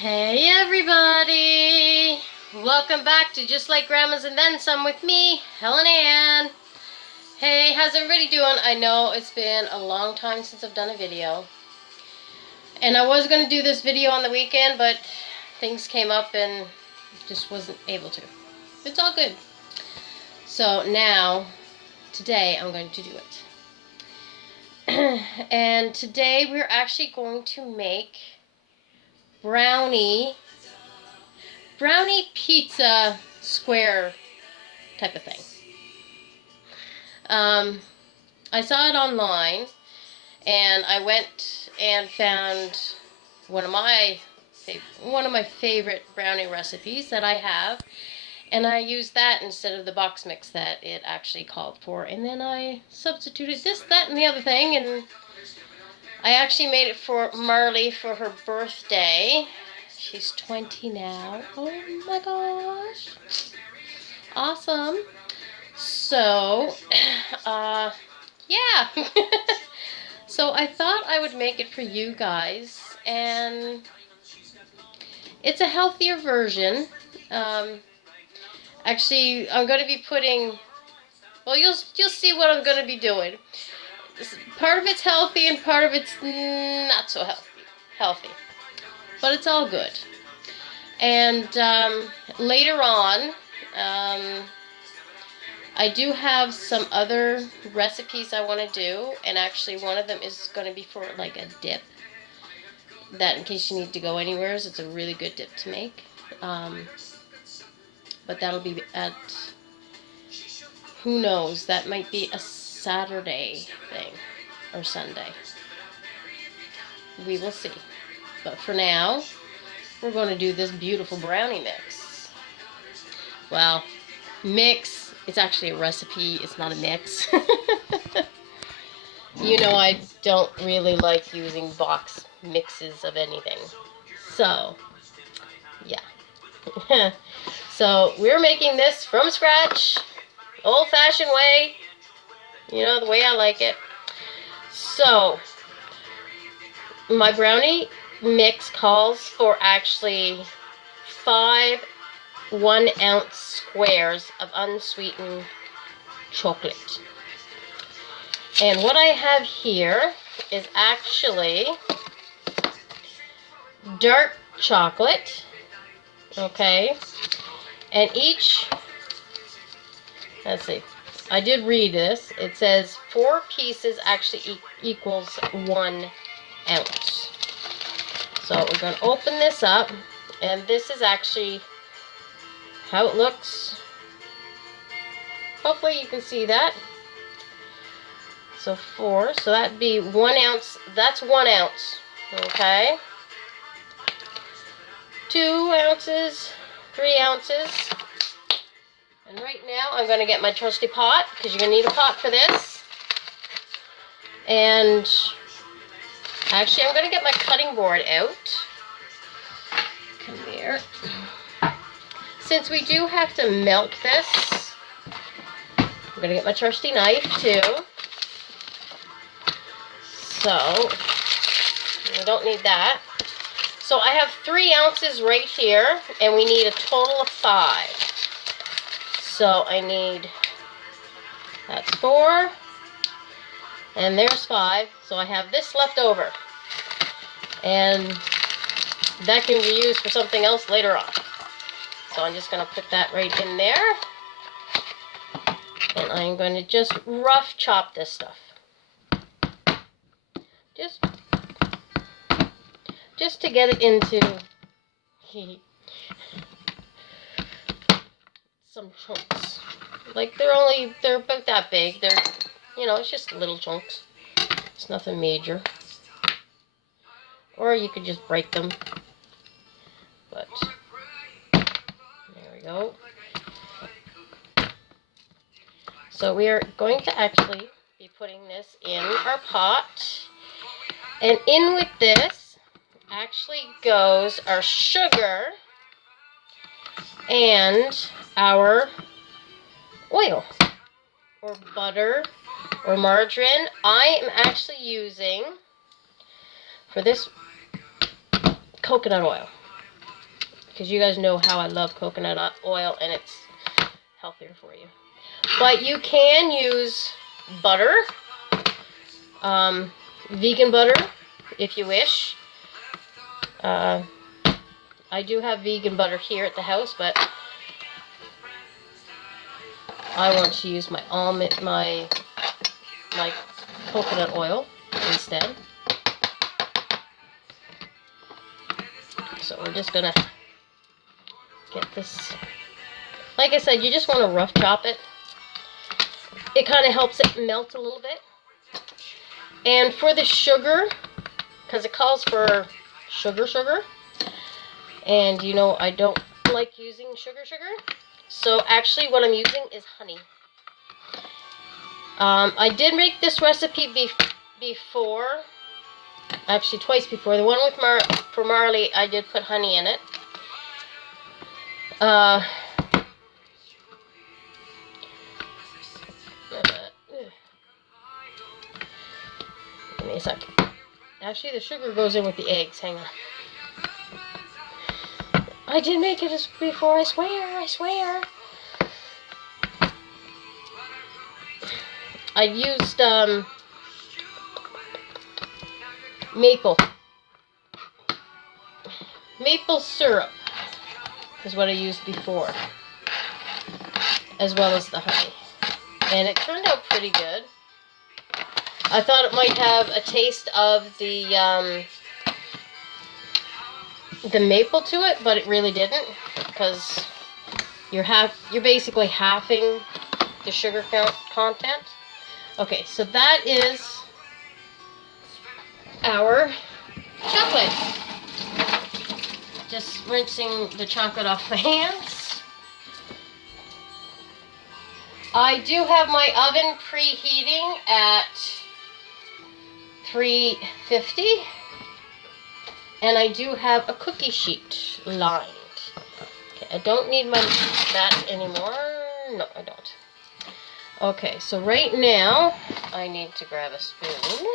Hey everybody! Welcome back to Just Like Grandma's and Then Some with me, Helen Ann. Hey, how's everybody doing? I know it's been a long time since I've done a video. And I was going to do this video on the weekend, but things came up and just wasn't able to. It's all good. So now, today I'm going to do it. And today we're actually going to make brownie pizza square type of thing. I saw it online, and I went and found one of my favorite brownie recipes that I have, and I used that instead of the box mix that it actually called for. And then I substituted this, that, and the other thing, and I actually made it for Marley for her birthday. She's 20 now. Oh my gosh. Awesome. So, yeah. So I thought I would make it for you guys, and it's a healthier version. Actually, I'm going to be putting, well, you'll see what I'm going to be doing. Part of it's healthy and part of it's not so healthy. But it's all good. And later on, I do have some other recipes I want to do, and actually one of them is going to be for like a dip. That, in case you need to go anywhere, it's a really good dip to make. But that'll be at, who knows, that might be a Saturday thing, or Sunday. We will see. But for now, we're going to do this beautiful brownie mix. Well, mix, it's actually a recipe, it's not a mix. You know I don't really like using box mixes of anything. So, yeah. So, we're making this from scratch, old-fashioned way, you know, the way I like it. So, my brownie mix calls for actually 5 1-ounce squares of unsweetened chocolate. And what I have here is actually dark chocolate, okay? And each, let's see, I did read this. It says 4 pieces actually equals 1 ounce. So we're going to open this up, and this is actually how it looks. Hopefully you can see that. So 4, so that'd be 1 ounce, that's 1 ounce, okay? 2 ounces, 3 ounces. And right now I'm going to get my trusty pot, because you're going to need a pot for this. And actually I'm going to get my cutting board out. Come here. Since we do have to melt this, I'm going to get my trusty knife too. So, we don't need that. So I have 3 ounces right here, and we need a total of 5. So I need, that's 4, and there's 5. So I have this left over. And that can be used for something else later on. So I'm just going to put that right in there. And I'm going to just rough chop this stuff. Just to get it into some chunks. Like they're about that big. They're, you know, it's just little chunks. It's nothing major. Or you could just break them. But there we go. So we are going to actually be putting this in our pot. And in with this actually goes our sugar and our oil or butter or margarine. I am actually using, for this, coconut oil. because you guys know how I love coconut oil, and it's healthier for you. But you can use butter, vegan butter, if you wish. I do have vegan butter here at the house, but I want to use my coconut oil instead. So we're just gonna get this. Like I said, you just want to rough chop it. It kind of helps it melt a little bit. And for the sugar, because it calls for sugar, and you know I don't like using sugar. So actually what I'm using is honey. I did make this recipe before, actually twice before. The one with for Marley, I did put honey in it. Give me a second. Actually, the sugar goes in with the eggs. Hang on. I did make it before, I swear. I used maple syrup is what I used before, as well as the honey, and it turned out pretty good. I thought it might have a taste of the maple to it, but it really didn't, because you're basically halving the sugar content. Okay, so that is our chocolate. Just rinsing the chocolate off my hands. I do have my oven preheating at 350, and I do have a cookie sheet lined. Okay, I don't need that anymore. No, I don't. Okay, so right now I need to grab a spoon.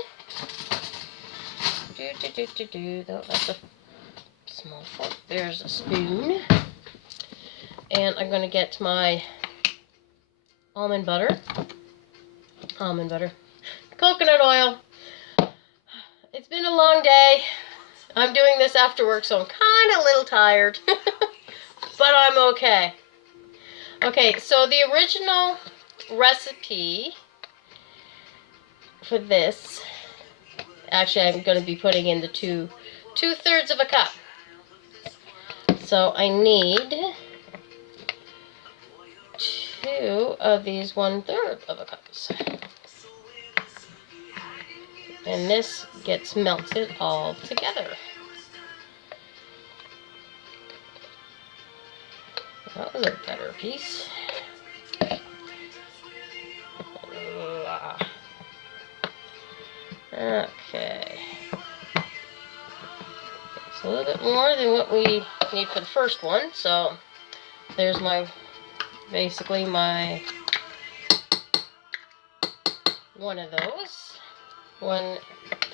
No, that's a small fork. There's a spoon. And I'm going to get my almond butter. Coconut oil. It's been a long day. I'm doing this after work, so I'm kind of a little tired. But I'm okay. Okay, so the original recipe for this, actually I'm going to be putting in the two-thirds of a cup. So I need 2 of these 1/3 of a cups. And this gets melted all together. That was a better piece. Okay. It's a little bit more than what we need for the first one, so there's basically my one of those. 1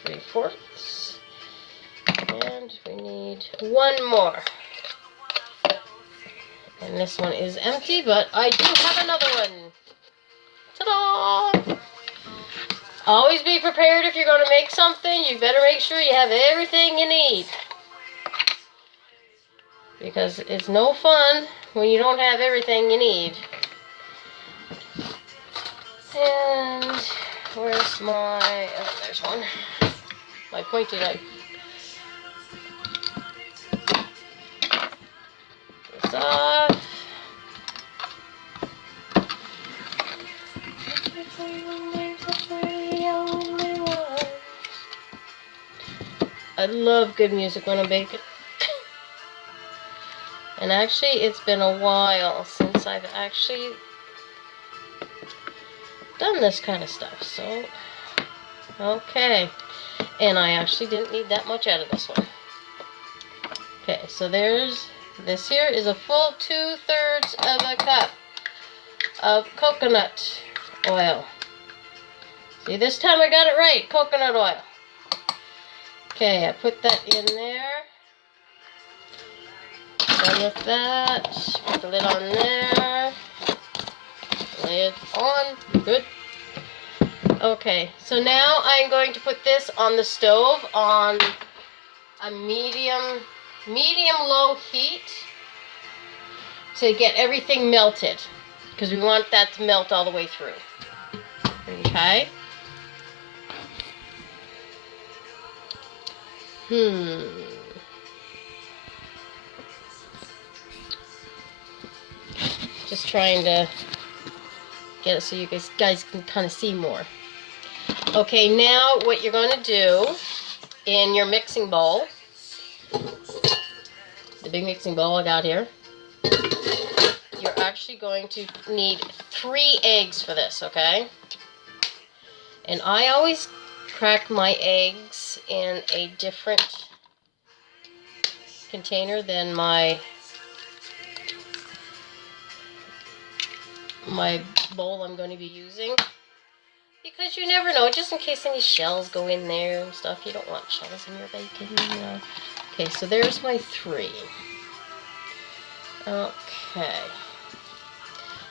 3/4. And we need one more. And this one is empty, but I do have another one. Ta-da! Always be prepared if you're going to make something. You better make sure you have everything you need. Because it's no fun when you don't have everything you need. And where's my... Oh, there's one. My pointy knife. This off. I love good music when I'm baking. And actually, it's been a while since I've actually done this kind of stuff. So, okay. And I actually didn't need that much out of this one. Okay, so this here is a full 2/3 of a cup of coconut oil. See, this time I got it right, coconut oil. Okay, I put that in there. Done with that. Put the lid on there. Lid on. Good. Okay, so now I'm going to put this on the stove on a medium-low heat to get everything melted, because we want that to melt all the way through. Okay. Just trying to get it so you guys can kind of see more. Okay, now what you're going to do in your mixing bowl, the big mixing bowl I got here, you're actually going to need 3 eggs for this, okay? And I always crack my eggs in a different container than my bowl I'm going to be using, because you never know, just in case any shells go in there and stuff. You don't want shells in your bacon, you know. Okay, so there's my 3. Okay,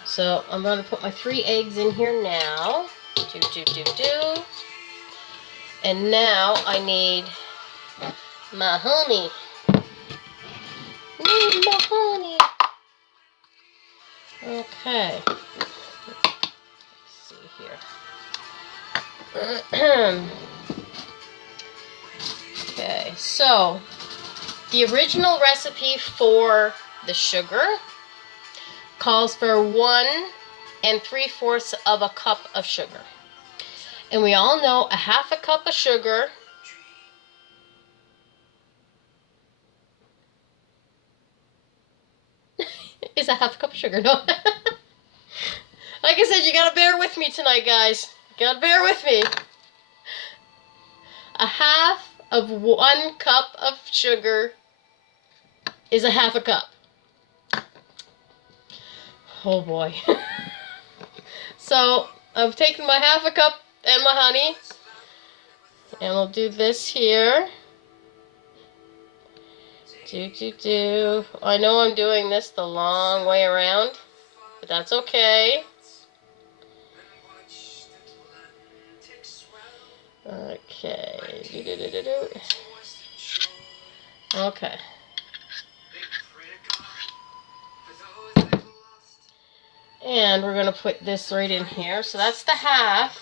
so I'm going to put my 3 eggs in here now. And now I need my honey. Need my honey. Okay. Let's see here. Okay, so the original recipe for the sugar calls for 1 3/4 of a cup of sugar. And we all know a 1/2 cup of sugar is a 1/2 cup of sugar, no? Like I said, you gotta bear with me tonight, guys. You gotta bear with me. A 1/2 of 1 cup of sugar is a 1/2 cup. Oh boy. So I've taken my 1/2 cup and my honey, and we'll do this here. I know I'm doing this the long way around, but that's okay. Okay. Okay. And we're going to put this right in here. So that's the 1/2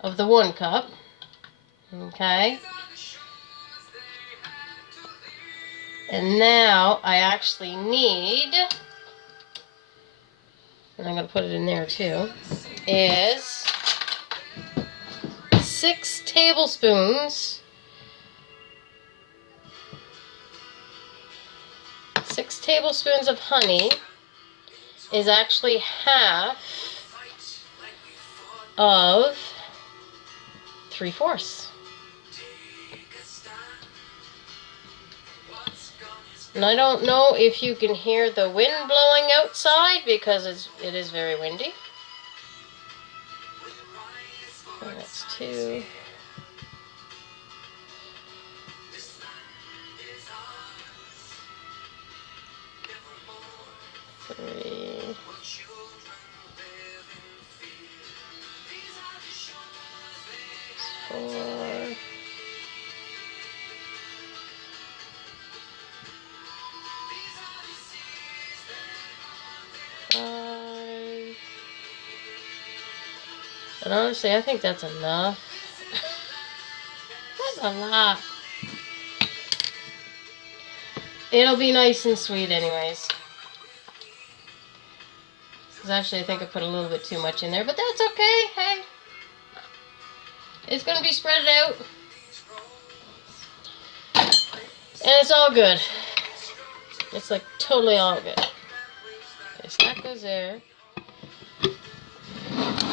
of the 1 cup. Okay. And now I actually need, and I'm going to put it in there too, is 6 tablespoons. 6 tablespoons of honey is actually 1/2 of 3/4. And I don't know if you can hear the wind blowing outside, because it is very windy. And that's 2. 3. 4. 5. And honestly, I think that's enough. That's a lot. It'll be nice and sweet anyways. Because actually I think I put a little bit too much in there, but that's okay. Hey, it's going to be spread out. And it's all good. It's like totally all good. Okay, so that goes there.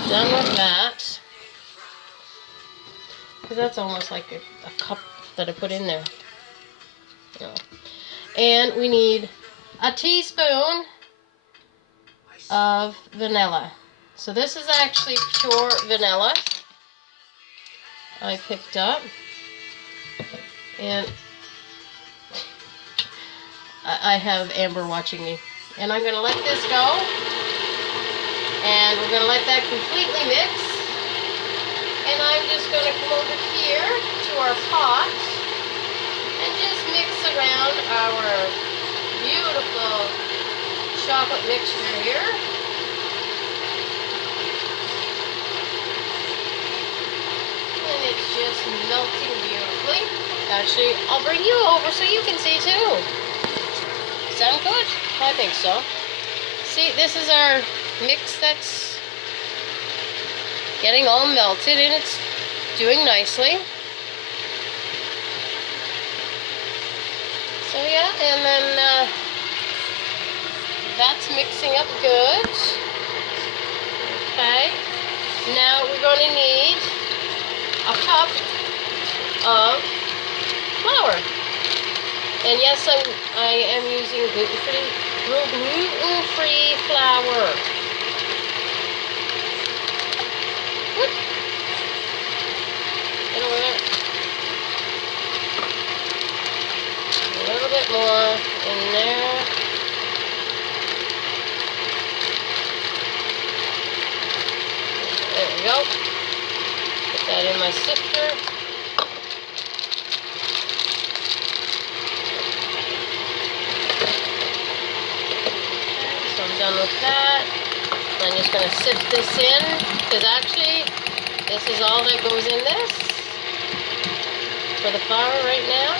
Done with that. Because that's almost like a cup that I put in there. Yeah. And we need a teaspoon of vanilla. So this is actually pure vanilla I picked up. And I have Amber watching me. And I'm going to let this go. And we're going to let that completely mix. And I'm just going to come over here to our pot and just mix around our beautiful chocolate mixture here. And it's just melting beautifully. Actually, I'll bring you over so you can see too. Sound good? I think so. See, this is our mix that's getting all melted and it's doing nicely. So yeah, and then that's mixing up good. Okay. Now we're going to need a cup of flour. And yes, I am using gluten-free flour. Whoop. Get over there. A little bit more in there. There we go. Put that in my sifter. Done with that. I'm just going to sift this in because actually this is all that goes in this for the flour right now.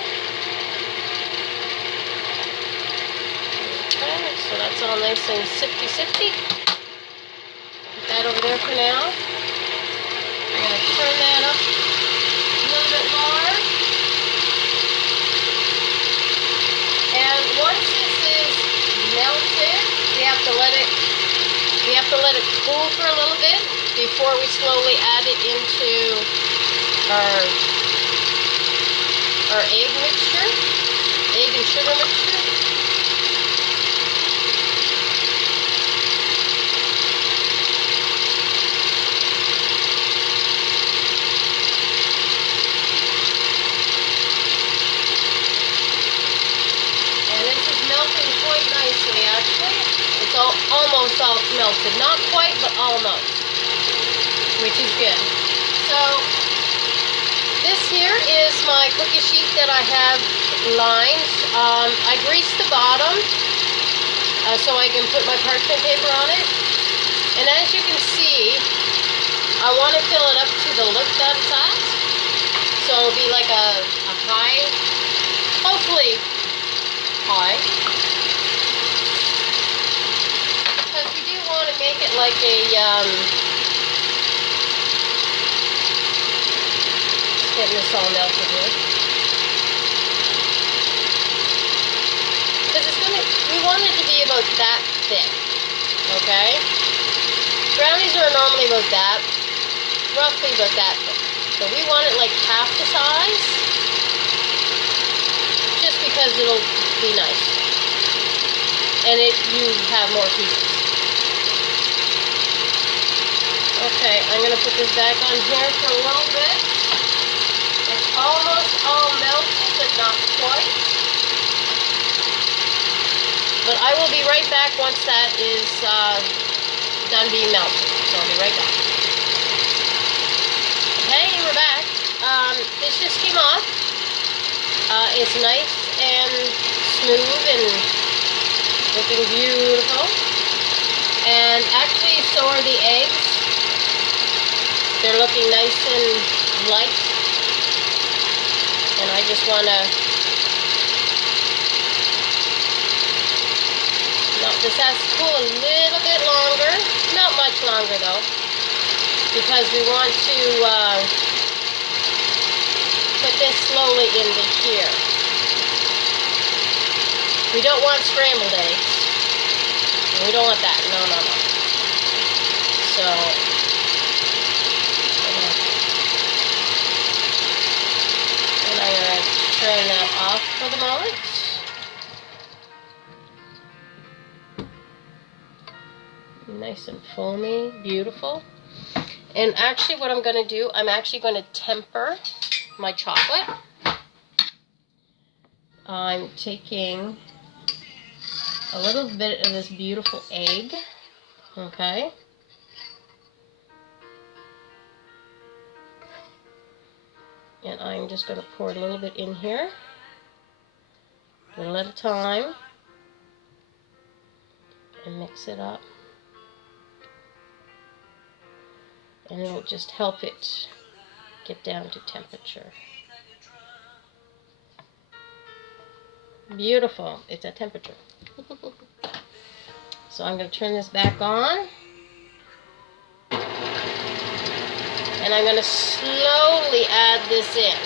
Okay, so that's all nice and sifty. Put that over there for now. I'm going to turn that up a little bit more. And once this is melted, we have to let it cool for a little bit before we slowly add it into our egg mixture, egg and sugar mixture. And this is melting quite nicely actually. It's almost all melted. Not quite, but almost. Which is good. So, this here is my cookie sheet that I have lined. I greased the bottom so I can put my parchment paper on it. And as you can see, I want to fill it up to the lip that it's at. So it'll be like a high, hopefully high. Make it like a getting this all melted here because we want it to be about that thick. Okay, brownies are normally about that, roughly about that thick, so we want it like half the size just because it'll be nice and you have more pieces. Okay, I'm going to put this back on here for a little bit. It's almost all melted, but not quite. But I will be right back once that is done being melted. So I'll be right back. Hey, we're back. This just came off. It's nice and smooth and looking beautiful. And actually, so are the eggs. They're looking nice and light. And I just want to... No, this has to cool a little bit longer. Not much longer though. Because we want to put this slowly into here. We don't want scrambled eggs. We don't want that. No. So... turn that off for the moment. Nice and foamy, beautiful. And actually what I'm going to do, I'm actually going to temper my chocolate. I'm taking a little bit of this beautiful egg, okay? And I'm just going to pour a little bit in here, a little at a time, and mix it up. And it'll just help it get down to temperature. Beautiful. It's at temperature. So I'm going to turn this back on. And I'm going to slowly add this in.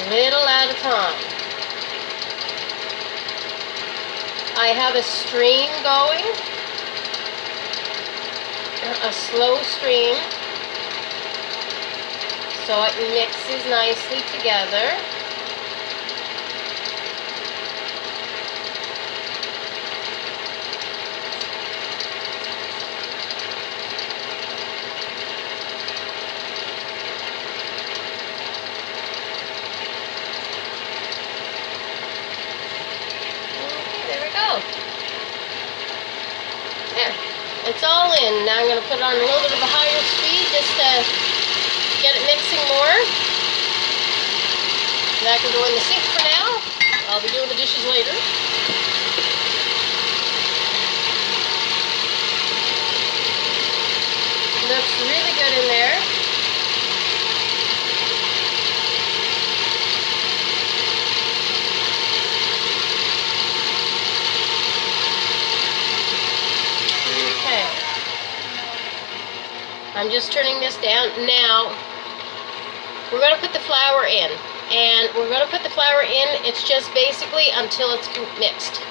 A little at a time. I have a stream going. A slow stream. So it mixes nicely together. There, it's all in. Now I'm going to put it on a little bit of a higher speed just to get it mixing more. That can go in the sink for now. I'll be doing the dishes later. Looks really good in there. I'm just turning this down. Now, we're going to put the flour in. And we're going to put the flour in, it's just basically until it's mixed.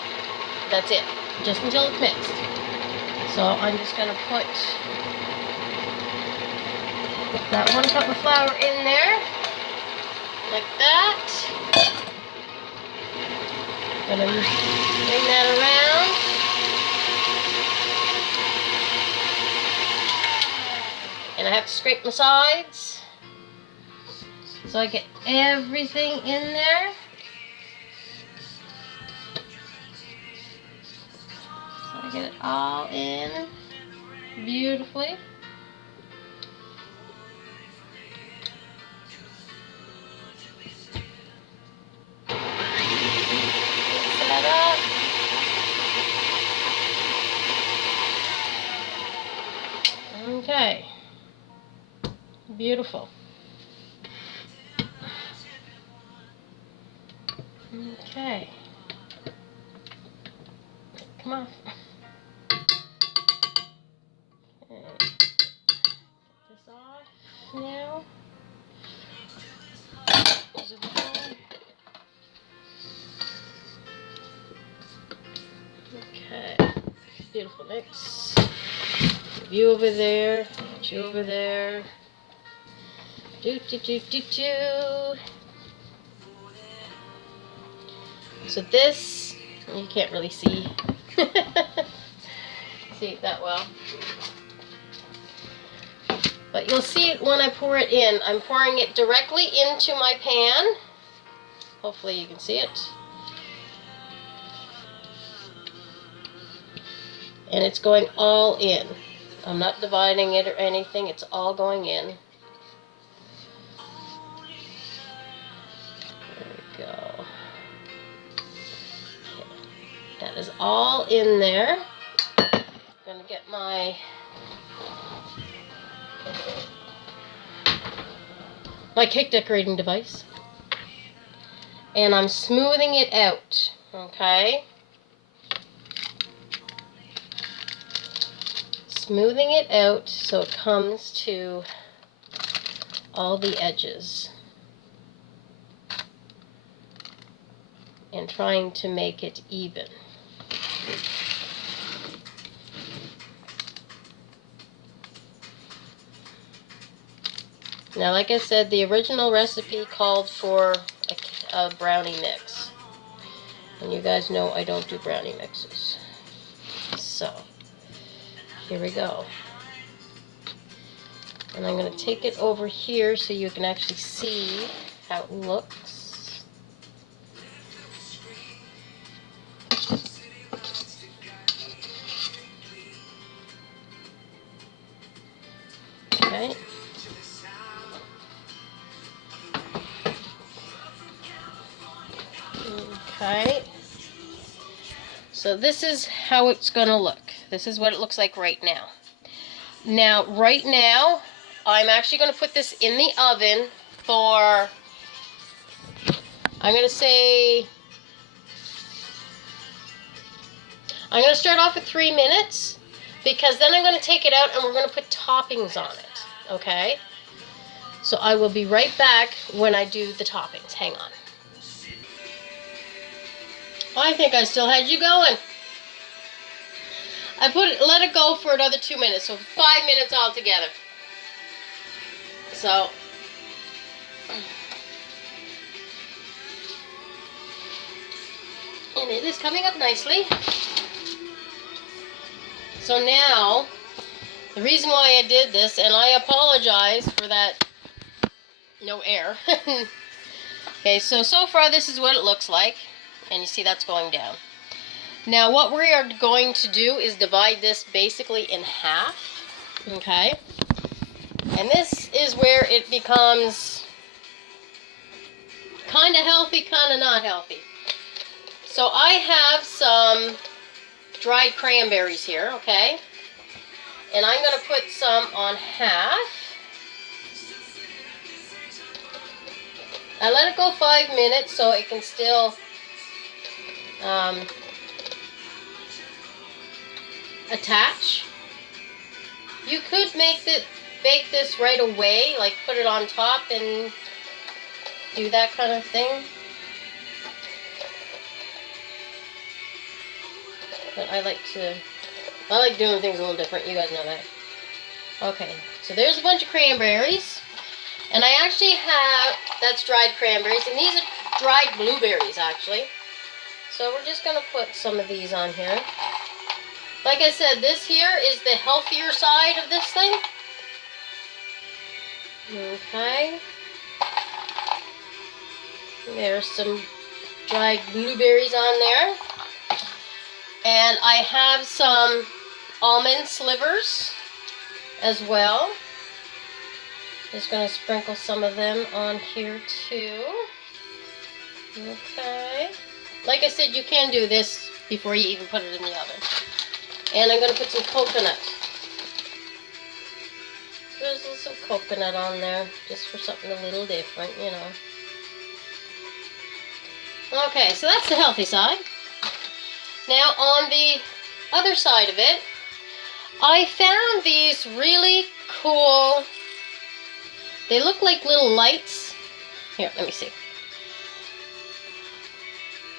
That's it. Just until it's mixed. So I'm just going to put that 1 cup of flour in there. Like that. Going to bring that around. And I have to scrape my sides so I get everything in there. So I get it all in beautifully. Mix that up. Okay. Beautiful. Okay. Come on. Okay. Get this off now. Okay. Beautiful mix. You over there. You over there. Do do do do do. So this, you can't really see it that well, but you'll see it when I pour it in. I'm pouring it directly into my pan. Hopefully you can see it. And it's going all in. I'm not dividing it or anything, it's all going in. There we go. That is all in there. I'm going to get my cake decorating device. And I'm smoothing it out, okay? Smoothing it out so it comes to all the edges. And trying to make it even. Now, like I said, the original recipe called for a brownie mix. And you guys know I don't do brownie mixes. So, here we go. And I'm going to take it over here so you can actually see how it looks. Okay. So this is how it's going to look. This is what it looks like right now. Now, right now, I'm actually going to put this in the oven for, I'm going to say, I'm going to start off at 3 minutes, because then I'm going to take it out and we're going to put toppings on it, okay? So I will be right back when I do the toppings. Hang on. I think I still had you going. Let it go for another 2 minutes, so 5 minutes altogether. So, and it is coming up nicely. So now, the reason why I did this, and I apologize for that no air. Okay, so far this is what it looks like, and you see that's going down. Now what we are going to do is divide this basically in half, okay? And this is where it becomes kind of healthy, kind of not healthy. So I have some dried cranberries here, okay? And I'm going to put some on half. I let it go 5 minutes so it can still attach. You could bake this right away, like put it on top and do that kind of thing. But I like doing things a little different. You guys know that. Okay, so there's a bunch of cranberries. And I actually have, that's dried cranberries, and these are dried blueberries actually. So we're just going to put some of these on here. Like I said, this here is the healthier side of this thing. Okay. There's some dried blueberries on there. And I have some almond slivers as well. Just going to sprinkle some of them on here too. Okay. Like I said, you can do this before you even put it in the oven. And I'm going to put some coconut. There's some coconut on there, just for something a little different, you know. Okay, so that's the healthy side. Now on the other side of it, I found these really cool, they look like little lights. Here, let me see.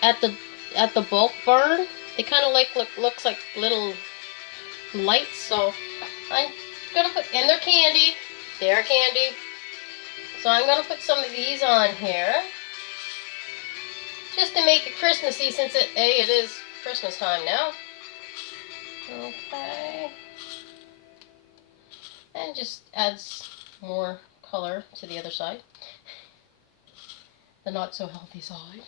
At the bulk barn, they kind of looks like little lights. So I'm gonna put, and they're candy. They're candy. So I'm gonna put some of these on here, just to make it Christmassy, since it is Christmas time now. Okay. And just adds more color to the other side, the not so healthy side.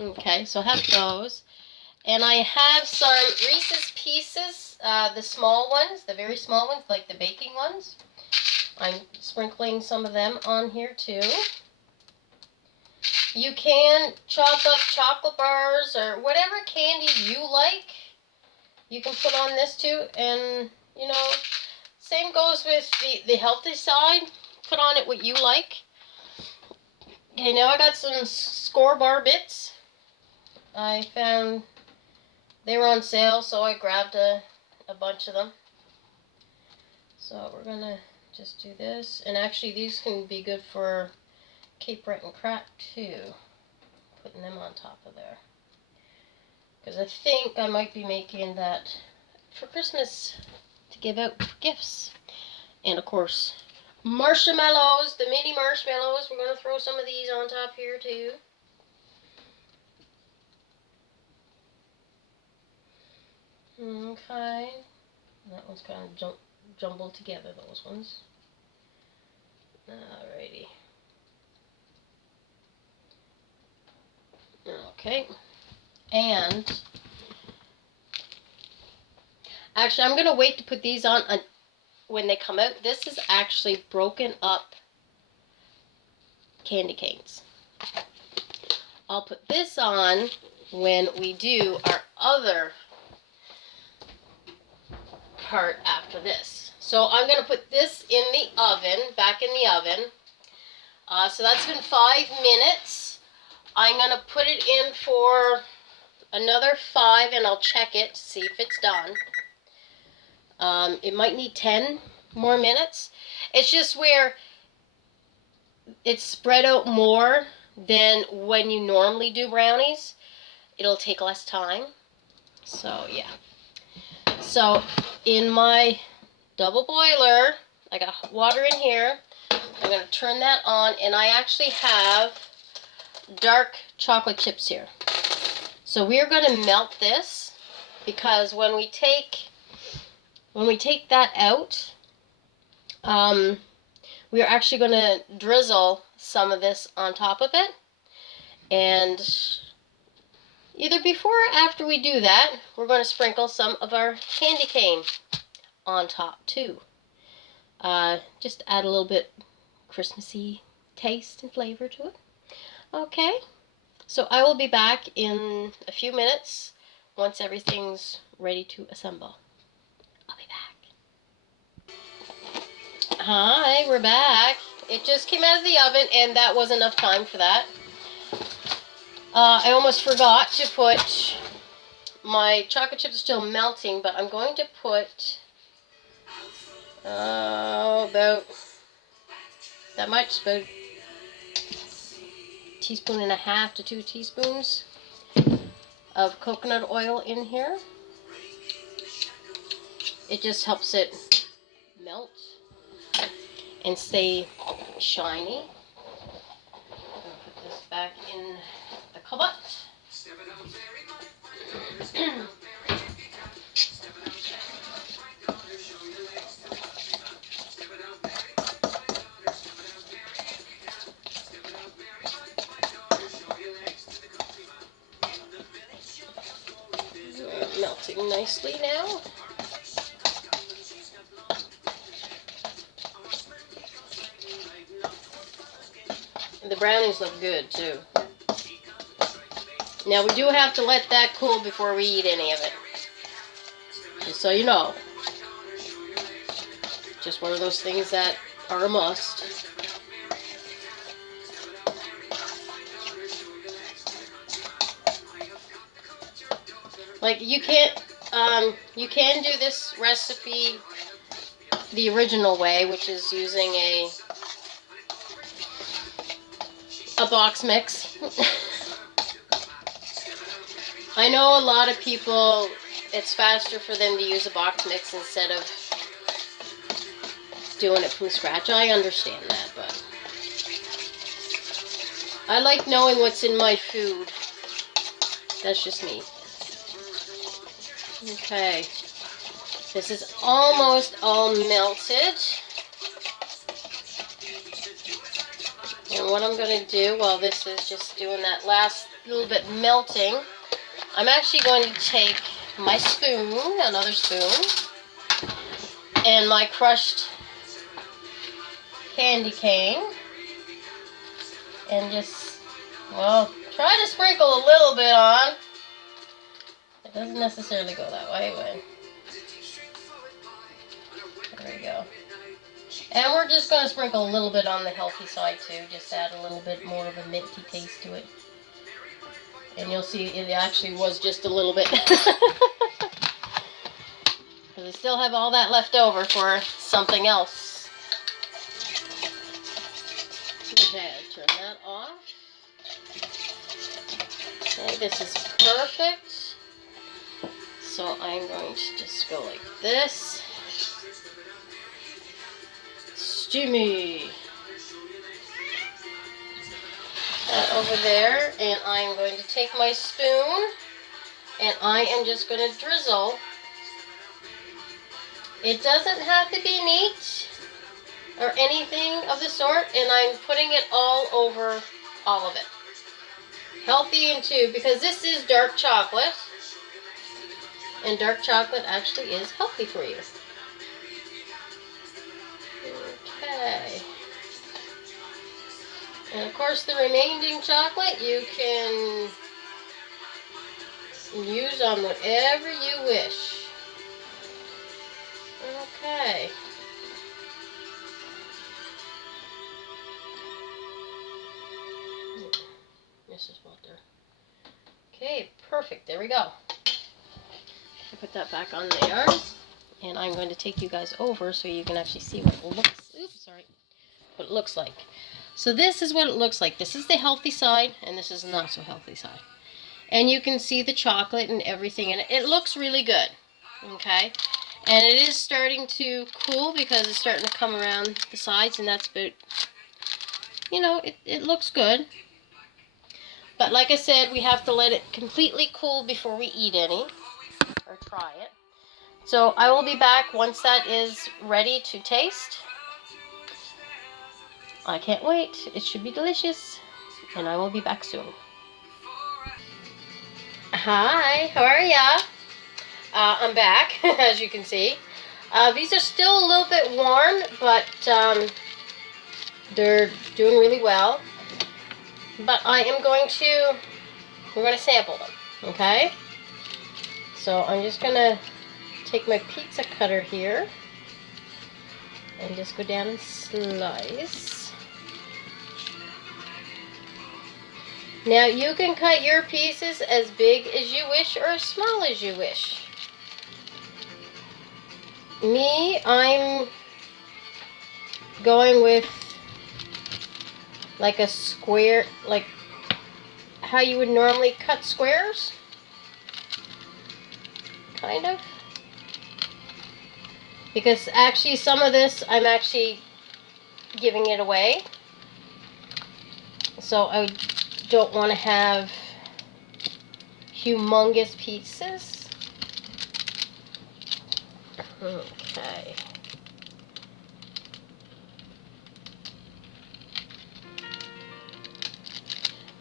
Okay, so I have those. And I have some Reese's Pieces, the small ones, the very small ones, like the baking ones. I'm sprinkling some of them on here too. You can chop up chocolate bars or whatever candy you like. You can put on this too. And, you know, same goes with the healthy side. Put on it what you like. Okay, now I got some Score bar bits. I found they were on sale, so I grabbed a bunch of them. So we're going to just do this. And actually these can be good for Cape Breton crack too. Putting them on top of there. Because I think I might be making that for Christmas to give out for gifts. And of course, marshmallows, the mini marshmallows. We're going to throw some of these on top here too. Okay. That one's kind of jumbled together, those ones. Alrighty. Okay. And actually, I'm going to wait to put these on when they come out. This is actually broken up candy canes. I'll put this on when we do our other part after this. So I'm going to put this in the oven, back in the oven. So that's been 5 minutes. I'm going to put it in for another 5 and I'll check it to see if it's done. It might need 10 more minutes. It's just where it's spread out more than when you normally do brownies. It'll take less time. So yeah. So in my double boiler, I got water in here. I'm going to turn that on, and I actually have dark chocolate chips here. So we're going to melt this, because when we take that out, we're actually going to drizzle some of this on top of it. And either before or after we do that, we're going to sprinkle some of our candy cane on top too. Just add a little bit Christmassy taste and flavor to it. Okay, so I will be back in a few minutes once everything's ready to assemble. I'll be back. Hi, we're back. It just came out of the oven, and that was enough time for that. I almost forgot to put, my chocolate chips are still melting, but I'm going to put about that much, about 1.5 teaspoons to 2 teaspoons of coconut oil in here. It just helps it melt and stay shiny. I'm going to put this back in the cupboard. Melting nicely now. The brownies look good too. Now we do have to let that cool before we eat any of it. Just so you know. Just one of those things that are a must. Like you can do this recipe the original way, which is using a box mix. I know a lot of people, it's faster for them to use a box mix instead of doing it from scratch. I understand that, but I like knowing what's in my food. That's just me. Okay, this is almost all melted. And what I'm going to do while this is just doing that last little bit melting, I'm actually going to take my spoon, another spoon, and my crushed candy cane, and just, well, try to sprinkle a little bit on. It doesn't necessarily go that way, but there we go. And we're just going to sprinkle a little bit on the healthy side too, just add a little bit more of a minty taste to it. And you'll see it actually was just a little bit. Because I still have all that left over for something else. Okay, turn that off. Okay, this is perfect. So I'm going to just go like this. Steamy. That over there, and I am going to take my spoon, and I am just going to drizzle. It doesn't have to be neat or anything of the sort, and I'm putting it all over all of it. Healthy and too, because this is dark chocolate, and dark chocolate actually is healthy for you. Okay. And of course the remaining chocolate you can use on whatever you wish. Okay. This is what they're... Okay, perfect. There we go. I put that back on there. And I'm going to take you guys over so you can actually see what it looks... Oops, sorry. What it looks like. So this is what it looks like. This is the healthy side, and this is the not so healthy side. And you can see the chocolate and everything, and it looks really good. Okay? And it is starting to cool because it's starting to come around the sides, and that's about, you know, it looks good. But like I said, we have to let it completely cool before we eat any, or try it. So I will be back once that is ready to taste. I can't wait. It should be delicious. And I will be back soon. Hi, how are ya? I'm back, as you can see. These are still a little bit warm, but they're doing really well. But we're going to sample them, okay? So I'm just going to take my pizza cutter here and just go down and slice. Now you can cut your pieces as big as you wish or as small as you wish. Me, I'm going with like a square, like how you would normally cut squares, kind of. Because actually some of this, I'm actually giving it away. So I don't want to have humongous pieces. Okay.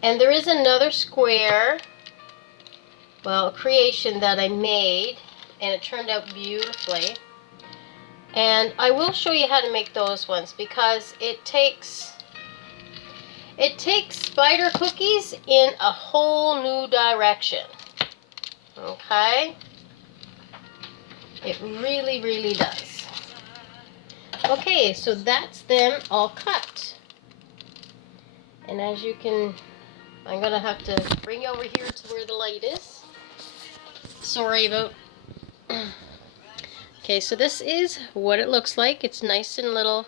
And there is another square, well, creation that I made, and it turned out beautifully. And I will show you how to make those ones because it takes spider cookies in a whole new direction. Okay? It really, really does. Okay, so that's them all cut. And as you can, I'm going to have to bring you over here to where the light is. Sorry about... Okay, so this is what it looks like. It's nice and little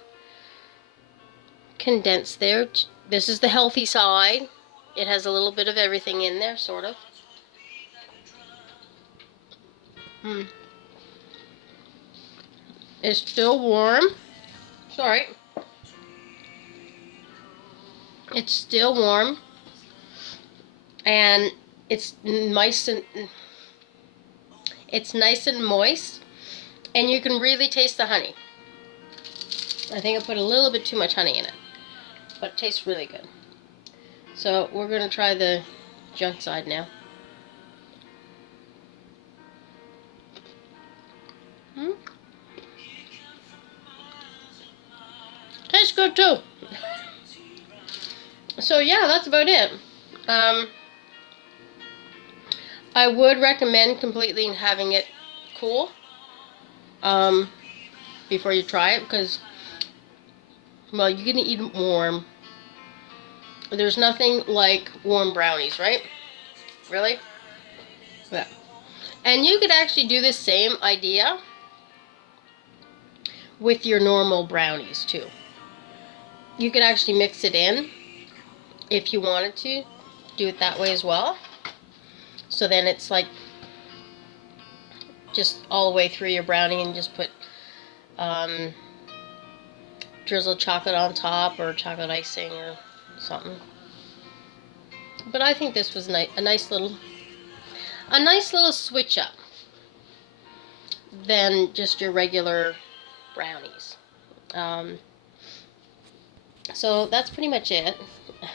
condensed there. This is the healthy side. It has a little bit of everything in there, sort of. It's still warm. Sorry. It's still warm. And it's nice and moist. And you can really taste the honey. I think I put a little bit too much honey in it. But it tastes really good. So we're going to try the junk side now. Tastes good too. So yeah, that's about it. I would recommend completely having it cool before you try it because, well, you're going to eat it warm. There's nothing like warm brownies, right? Really? Yeah. And you could actually do the same idea with your normal brownies too. You could actually mix it in if you wanted to. Do it that way as well. So then it's like just all the way through your brownie and just put drizzled chocolate on top or chocolate icing or something. But I think this was a nice little switch up than just your regular brownies. So that's pretty much it.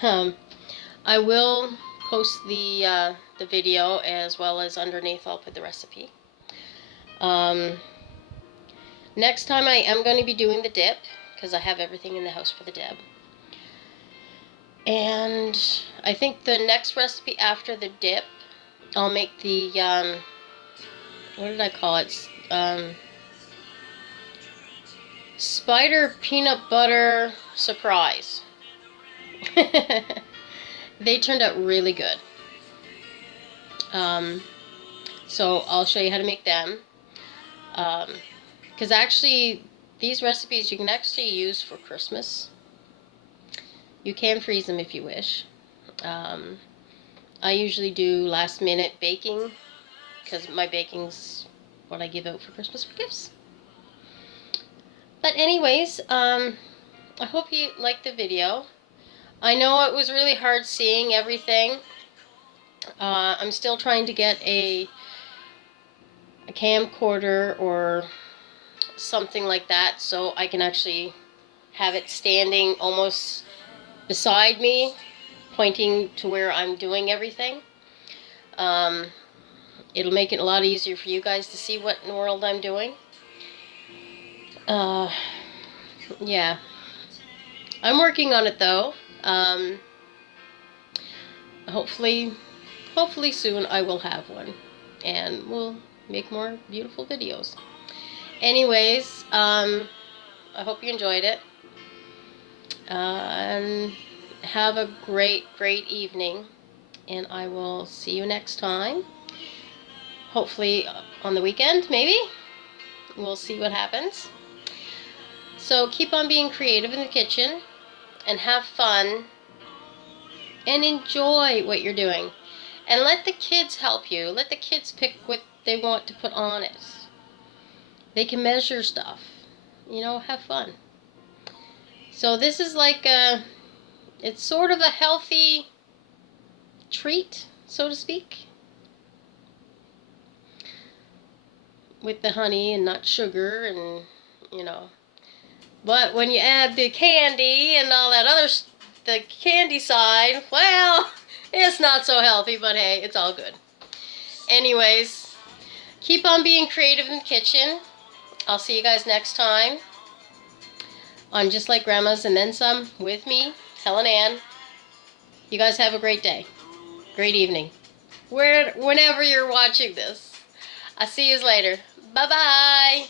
I will post the video as well as underneath I'll put the recipe. Next time I am going to be doing the dip because I have everything in the house for the dip. And I think the next recipe after the dip I'll make the, what did I call it? Spider peanut butter surprise. They turned out really good. So I'll show you how to make them. Because actually, these recipes you can actually use for Christmas. You can freeze them if you wish. I usually do last minute baking because my baking's what I give out for Christmas for gifts. But anyways, I hope you liked the video. I know it was really hard seeing everything. I'm still trying to get a camcorder or something like that so I can actually have it standing almost beside me, pointing to where I'm doing everything. It'll make it a lot easier for you guys to see what in the world I'm doing. Yeah. I'm working on it though. Hopefully soon I will have one. And we'll make more beautiful videos. Anyways, I hope you enjoyed it. And have a great evening. And I will see you next time. Hopefully on the weekend, maybe. We'll see what happens. So keep on being creative in the kitchen and have fun and enjoy what you're doing. And let the kids help you. Let the kids pick what they want to put on it. They can measure stuff. You know, have fun. So this is like it's sort of a healthy treat, so to speak. With the honey and not sugar and, you know. But when you add the candy and all that other, the candy side, well, it's not so healthy, but hey, it's all good. Anyways, keep on being creative in the kitchen. I'll see you guys next time on Just Like Grandma's and Then Some with me, Helen Ann. You guys have a great day. Great evening. Whenever you're watching this. I'll see you later. Bye-bye.